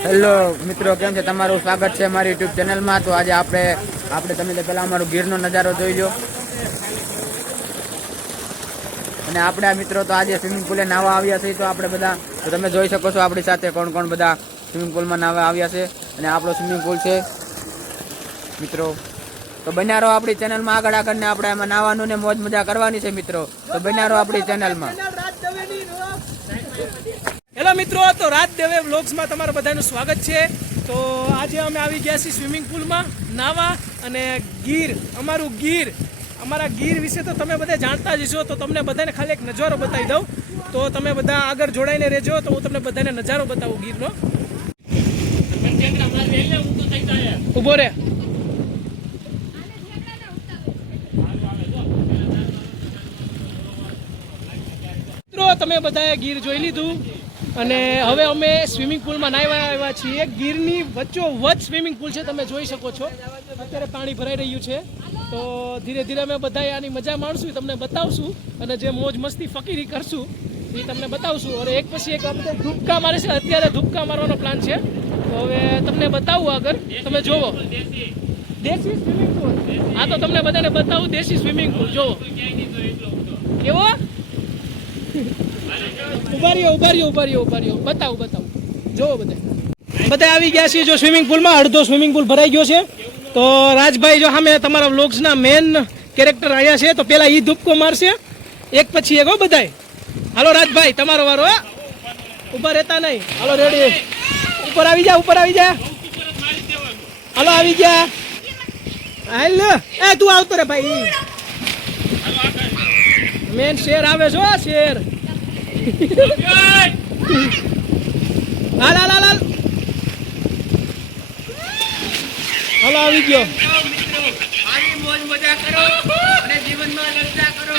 Hello મિત્રો, કેમ છે? તમારું સ્વાગત છે મારી યુટ્યુબ ચેનલમાં. તો આજે આપણે તમે પહેલા અમારું ગીરનો નજારો જોઈ લો. અને આપણે મિત્રો તો આજે સ્વિમિંગ પુલે નાવા આવ્યા છે. તો આપણે બધા તો તમે જોઈ શકો છો આપણી સાથે કોણ કોણ બધા સ્વિમિંગ પુલમાં નાવા આવ્યા છે. અને આપણો સ્વિમિંગ પુલ છે મિત્રો. તો બન્યા રહો આપણી ચેનલમાં આગળ ને આપણે એમાં નાવાનું ને મોજ મજા કરવાની છે મિત્રો. તો બન્યા રહો આપણી ચેનલમાં. હેલો મિત્રો, તો રાજ દવે વ્લોગ્સમાં તમારું બધાનું સ્વાગત છે. તો આજે અમે આવી ગયા છીએ સ્વિમિંગ પુલમાં નાવા. અને અમારા ગીર વિશે તો તમે બધા જાણતા જ છો. તો તમને બધાને ખાલી એક નજારો બતાવી દઉં. તો તમે બધા આગળ જોડાઈને રહેજો. તો હું તમને બધાને નજારો બતાવું ગીરનો. ઉભો રે. મિત્રો, તમે બધાએ ગીર જોઈ લીધું. અને હવે અમે સ્વિમિંગ પુલમાં નાહવા આવ્યા છીએ. ગીરની વચ્ચોવચ્ચ સ્વિમિંગ પુલ છે, તમે જોઈ શકો છો. અત્યારે પાણી ભરાઈ રહ્યું છે. તો ધીરે ધીરે અમે બધા આની મજા માણશું, તમને બતાવશું. અને જે મોજ મસ્તી ફકીરી કરશું એ તમને બતાવશું. અને એક પછી એક આપણે ધૂપકા મારે છે. અત્યારે ધૂપકા મારવાનો પ્લાન છે. તો હવે તમને બતાવું આગળ, તમે જોવો. દેશી સ્વિમિંગ પુલ. હા, તો તમને બધાને બતાવું દેશી સ્વિમિંગ પુલ. જોવો કેવો. ઉભા રહ્યો. બતાવું. જોવો બધા આવી ગયા છીએ જો સ્વિમિંગ પુલમાં. અડધો સ્વિમિંગ પુલ ભરાઈ ગયો છે. તો રાજભાઈ જો સામે તમારા વ્લોગ્સના મેન કેરેક્ટર આવ્યા છે. તો પેલા ઈ ધૂપકો મારશે એક પછી એક. હો બધાય, હાલો રાજભાઈ તમારો વારો. ઉભા રહેતા નહીં. હાલો રેડી. ઉપર આવી જા. હાલો આવી ગયા. હાલ એ તું આવતો રે ભાઈ. મેન શેર આવે છો, શેર. હાલ આવી ગયો. મોજ મજા કરો અને જીવનમાં લજ્જા કરો.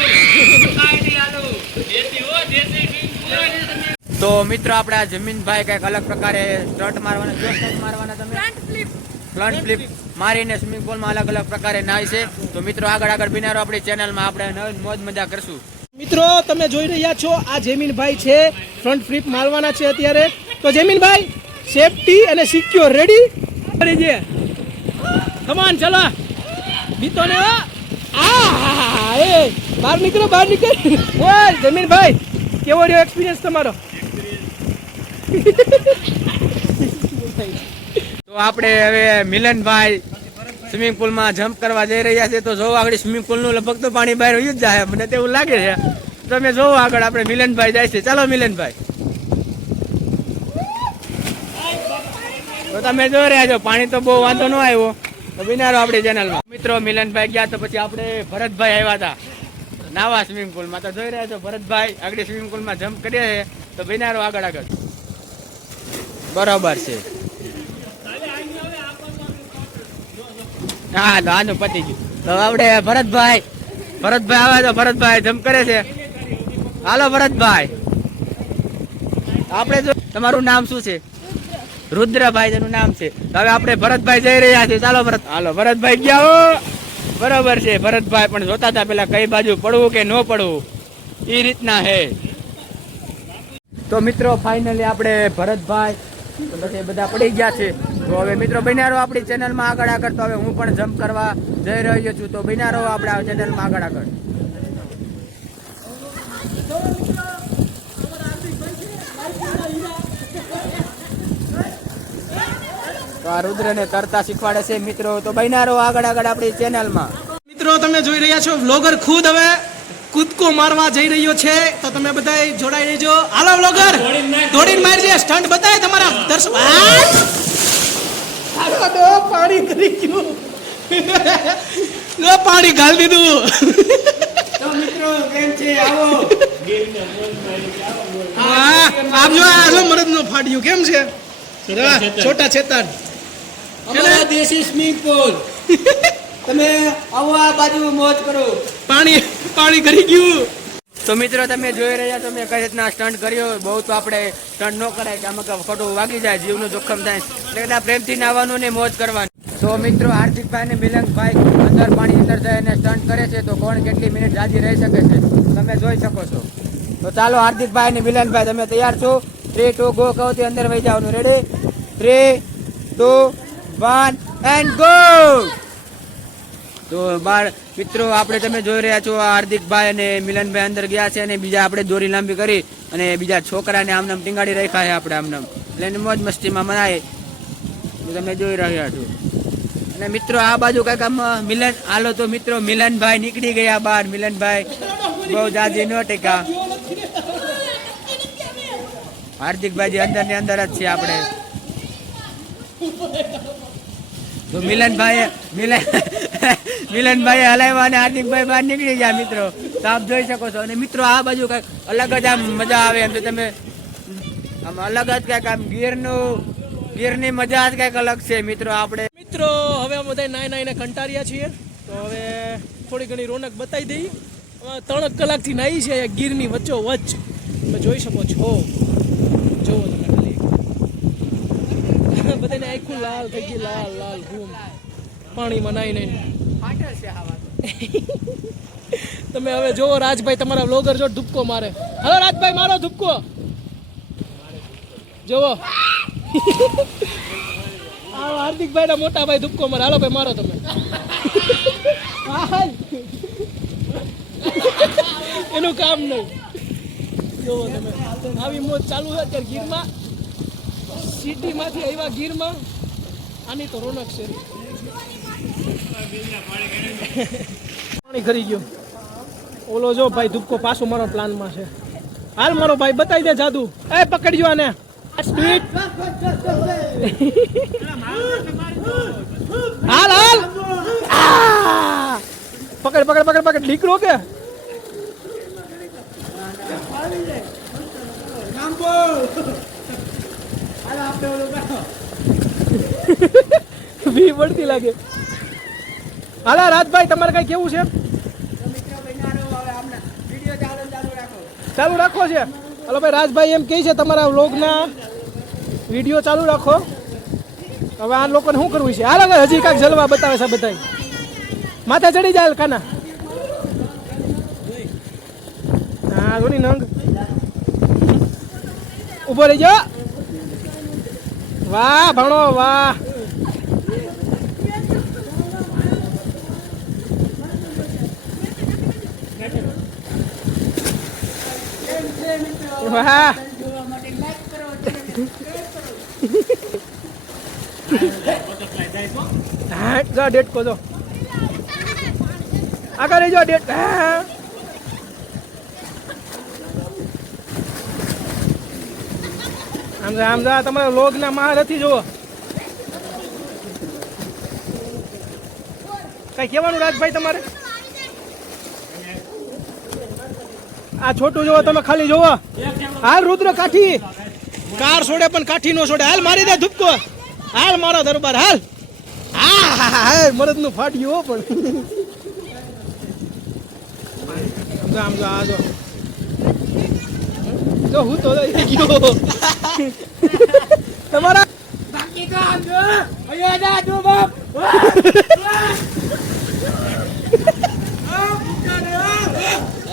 તો મિત્રો આપણે આ જમીનભાઈ કઈક અલગ પ્રકારે સ્ટન્ટ મારવાના તમે ફ્રન્ટ ફ્લિપ મારીને સ્વિમિંગ પુલમાં અલગ પ્રકારે નાય છે. તો મિત્રો આગળ બિનારો આપણી ચેનલમાં આપણે મોજ મજા કરશું. મિત્રો, તમે જોઈ રહ્યા છો આ જમીનભાઈ છે, ફ્રન્ટ ફ્લિપ મારવાના છે અત્યારે. તો જમીનભાઈ સેફટી અને સિક્યોર રેડી કરી દે. કમાન ચલો બીતો ને. બહાર નીકળો. ઓય જમીનભાઈ, કેવો રહ્યો એક્સપિરિયન્સ તમારો? તો આપણે હવે મિલનભાઈ સ્વિમિંગ પુલમાં જમ્પ કરવા જઈ રહ્યા છે. તો જોવો આગળ સ્વિમિંગ પુલનું લગભગ તો પાણી બહાર વયું જ જાય, મને તેવું લાગે છે. તમે જોવો આગળ આપણે મિલનભાઈ જાય છે. ચાલો મિલનભાઈ. તો તમે જોઈ રહ્યા છો પાણી તો બહુ વાંધો ન આવ્યો. તો બિનારો આપણી ચેનલમાં. મિત્રો બિલનભાઈ ગયા તો પછી આપણે ભરતભાઈ આવ્યા હતા નાવા સ્વિમિંગ પુલમાં. તો જોઈ રહ્યા છો ભરતભાઈ આગળ સ્વિમિંગ પુલમાં જમ્પ કરીએ છે. તો બિનારો આગળ બરોબર છે. હા, તો આનું પતી ગયું. તો આપણે ભરતભાઈ આવે તો ભરતભાઈ જમ્પ કરે છે. હાલો ભરતભાઈ. આપણે જો તમારું નામ શું છે? રુદ્રભાઈ જેનું નામ છે. હવે આપણે ભરતભાઈ જઈ રહ્યા છીએ. ચાલો હાલો ભરતભાઈ ગયા. બરોબર છે. ભરતભાઈ પણ જોતા હતા પેલા કઈ બાજુ પડવું કે ન પડવું એ રીતના હે. તો મિત્રો ફાઇનલી આપણે ભરતભાઈ પછી બધા પડી ગયા છે. તો હવે મિત્રો બન્યા રહો આપણી ચેનલમાં આગળ. તો હવે હું પણ જમ્પ કરવા જઈ રહ્યો છું. તો બન્યા રહો આપણે આ ચેનલમાં આગળ. તો આ રુદ્રને તરતા શીખવાડે છે મિત્રો. તો બન્યા રહો આગળ આપણી ચેનલમાં. મિત્રો, તમે જોઈ રહ્યા છો વ્લોગર ખુદ હવે કૂદકો મારવા જઈ રહ્યો છે. તો તમે બધા જોડાઈ રહેજો. હાલો વ્લોગર, દોડીને મારજે. સ્ટન્ટ બતાય તમારા દર્શક. પાણી કરી ગયું. પાણી ગાળી દીધું. તો મિત્રો કેમ છે? આવો. આપ જો આ મરદ નો ફાડ્યું કેમ છે? છોટા ચેતન દેશી સ્વિમિંગ પુલ. તમે આવો આ બાજુ મોજ કરો. પાણી કરી ગયું. તો મિત્રો તમે જોઈ રહ્યા છો મેં કઈ રીતના સ્ટન્ટ કર્યો. બહુ તો આપણે સ્ટન્ટ ન કરાય કે આમાં ખોટું વાગી જાય, જીવનું જોખમ થાય. એટલે પ્રેમથી નાવાનું ને મોજ કરવાની. તો મિત્રો હાર્દિકભાઈ અને મિલનભાઈ અંદર પાણી અંદર જઈને સ્ટન્ટ કરે છે. તો કોણ કેટલી મિનિટ જાજી રહી શકે છે તમે જોઈ શકો છો. તો ચાલો હાર્દિકભાઈ અને મિલનભાઈ તમે તૈયાર છો? 3, 2 ગો કહો તે અંદર વહી જવાનું. રેડી? 3, 2, 1 and go. તો બાર મિત્રો આપણે તમે જોઈ રહ્યા છો આ હાર્દિકભાઈ અને મિલનભાઈ અંદર ગયા છે અને બીજા આપણે દોરી લાંબી કરી અને બીજા છોકરાને આમનામ ટીંગાડી રાખ્યા છે આપણે આમનામ, એટલે એને મોજ મસ્તીમાં મનાય તમે જોઈ રહ્યા છો. અને મિત્રો આ બાજુ કાંઈક આમ મિલન હાલો તો મિત્રો મિલનભાઈ નીકળી ગયા બહાર. મિલનભાઈ બહુ જાજી ન ટેકા. હાર્દિકભાઈ અંદર ને અંદર જ છે આપણે. તો મિલનભાઈ હલાવ્યા અને હાર્દિકભાઈ બહાર નીકળી ગયા મિત્રો. તો આપ જોઈ શકો છો. અને મિત્રો આ બાજુ કઈક અલગ જ આમ મજા આવે એમ તો તમે આમ અલગ જ કઈક આમ ગીરની મજા જ કઈક અલગ છે મિત્રો. આપણે મિત્રો હવે અમે બધા નાઈને કંટાળ્યા છીએ, તો હવે થોડી ઘણી રોનક બતાવી દઈએ. 3 કલાકથી નાહી છે ગીરની વચ્ચો વચ્ચ, તમે જોઈ શકો છો. જોવો તમે ખાલી બધાને આખું લાલ થઈ ગઈ, લાલ લાલ ઘૂમ પાણીમાં નાઈ નાઈને. તમે હવે જોવો રાજભાઈ તમારા વ્લોગર જો ધુપકો મારે. હલો રાજભાઈ મારો ધુપકો જોવો. હાર્દિકભાઈ ના મોટા ભાઈ ધુપકો મારે. હાલો ભાઈ મારો તમે. એનું કામ નહીં. જોવો તમે આવી મોજ ચાલુ છે અત્યારે ગીરમાં. સિટીમાંથી આવ્યા ગીરમાં, આની તો રોનક છે. પાણી ખરી ગયો. ઓલો જો ભાઈ ધુપકો પાછો મારો પ્લાનમાં છે. હાલ મારો ભાઈ બતાવી દે જાદુ. એ પકડજો આને. હાલ હાલ. પકડ પકડ પકડ પકડ. લીકડો કે વી પડતી લાગે. હાલા રાજભાઈ તમારે કઈ કેવું છે? ચાલુ રાખો છે. હાલો ભાઈ રાજભાઈ એમ કહે છે તમારા વ્લોગના વિડીયો ચાલુ રાખો. હવે આ લોકોને શું કરવું છે? હાલ હજી કાંઈક જલવા બતાવે છે બધા. માથે ચડી જાય કાના. હા જોની નંગ ઉભો રહી જાઓ. વાહ ભણો વાહ. વાહ જો ડેટ કો જો આગળ જો ડેટ. આમ જા તમારા લોગ ના મહારથી જુઓ. કઈ કહેવાનું રાજભાઈ તમારે? આ છોટું જોવો તમે ખાલી જોવો. હાલ રુદ્ર કાઠી કાર છોડે પણ કાઠી નો છોડે. હાલ મારી દે ધુપકો. હાલ મારો દરબાર હાલ. હા મરદ નું ફાટ્યું હો પણ. આમ જો આ જો હું તો ગયો તમારા બાકી કામ જો અયો જા તું બાપ.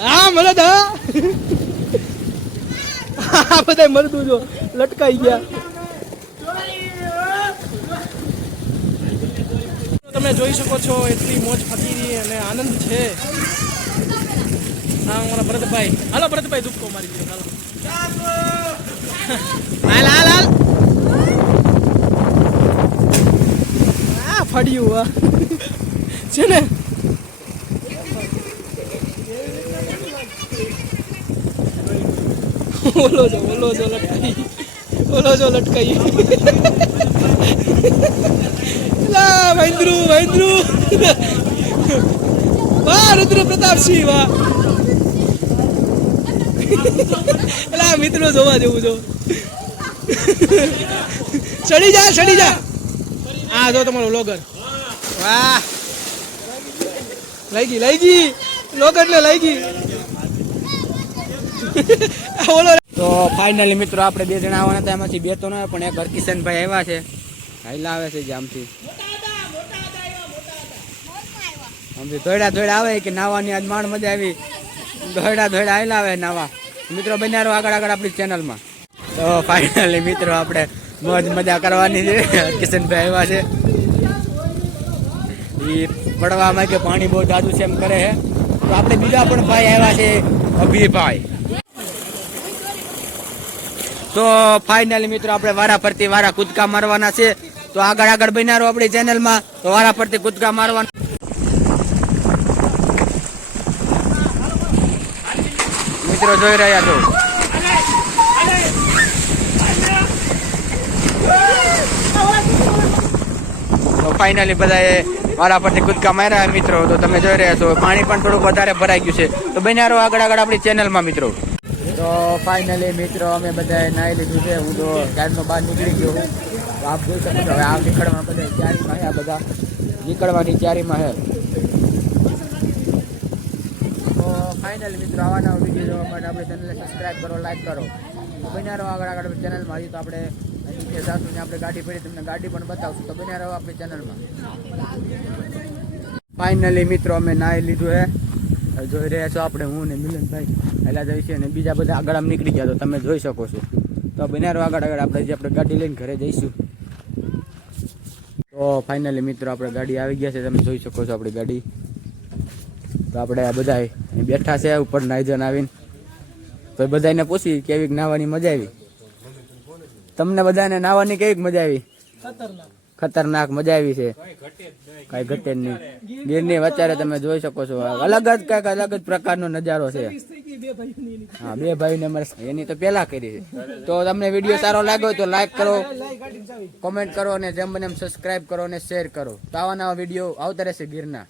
હા મરદ હા બધા મરદું જો લટકાઈ ગયા. તમે જોઈ શકો છો એટલી મોજ ફકીરી અને આનંદ છે. હા મારા ભરતભાઈ. હાલો ભરતભાઈ ધુપકો મારી દો. હાલો હાલ હાલ હાલ. આ ફડ્યું છે ને. ઓલો જો લટકાઈ. ઓલો જો લટકાઈ. લા મહેન્દ્રુ વાહ રુદ્ર પ્રતાપસિંહ વાહ. એલા મિત્રો જોવા જેવું જો. ચડી જા. આ જો તમારો લોગર. વાહ લઈ ગઈ લોગર ને લઈ ગઈ. ઓલો તો ફાઇનલી મિત્રો આપણે 2 જણા આવવાના હતા, એમાંથી 2 તો ન પણ એક હરકિશનભાઈ આવ્યા છે. હાઈલા આવે છે આમથી ધોયડા આવે કે નાવાની આજ માંડ મજા આવી. ધોયડા હાઈલા આવે નાવા. મિત્રો બન્યા રહો આગળ આપણી ચેનલમાં. તો ફાઇનલી મિત્રો આપણે મોજ મજા કરવાની છે. કિશનભાઈ આવ્યા છે, એ પડવામાં કે પાણી બહુ જાદુ છે એમ કરે છે. તો આપણે બીજા પણ ભાઈ આવ્યા છે, અભિભાઈ. તો ફાઇનલી મિત્રો આપણે વારા ફરતી વારા કૂદકા મારવાના છે. તો આગળ આગળ બન્યા રહો આપણી ચેનલમાં. તો વારા ફરતી કૂદકા મારવાના મિત્રો જોઈ રહ્યા છો. તો ફાઇનલી બધાએ વારા પરથી કૂદકા માર્યા મિત્રો. તો તમે જોઈ રહ્યા છો પાણી પણ થોડુંક વધારે ભરાઈ ગયું છે. તો બન્યા રહો આગળ આગળ આપણી ચેનલમાં મિત્રો. તો ફાઇનલી મિત્રો અમે બધાએ નાહી લીધું છે. હું તો ગાડીનો બહાર નીકળી ગયો હું. તો આપ જોઈ શકો છો હવે આ નીકળવા બધા તૈયારીમાં છે. આ બધા નીકળવાની તૈયારીમાં છે. તો ફાઇનલી મિત્રો આવા નવા વિડીયો જોવા માટે આપણે ચેનલને સબસ્ક્રાઈબ કરો, લાઈક કરો. તો બન્યા રહો આગળ આગળ ચેનલમાં. હજી તો આપણે નીચે જાશું ને આપણે ગાડી પડી તમને ગાડી પણ બતાવશું. તો બન્યા રહો આપણી ચેનલમાં. ફાઇનલી મિત્રો અમે નાહી લીધું છે. જોઈ રહ્યા છો આપણે હું ને મિલનભાઈ પહેલા જઈ છે અને બીજા બધા આગળ આમ નીકળી ગયા. તો તમે જોઈ શકો છો. તો બન્યા રહો આગળ આગળ આપણે જે આપણે ગાડી લઈને ઘરે જઈશું. તો ફાઇનલી મિત્રો આપણે ગાડી આવી ગયા છે. તમે જોઈ શકો છો આપણી ગાડી. તો આપણે આ બધા બેઠા છે ઉપર નાઈજન આવીને. તો બધાને પૂછી કેવી નાહવાની મજા આવી. તમને બધાને નાહવાની કેવી મજા આવી? ખતરનાક મજા આવી છે, કઈ ઘટે જ નહીં. ગીરની વચ્ચે તમે જોઈ શકો છો અલગ જ કઈક અલગ જ પ્રકારનો નજારો છે. હા, બે ભાઈને અમારે એની તો પેલા કરી છે. તો તમને વિડીયો સારો લાગ્યો તો લાઈક કરો, કોમેન્ટ કરો અને જેમ બને એમ સબસ્ક્રાઈબ કરો અને શેર કરો. તો આવા નવા વિડીયો આવતા રહેશે ગીરના.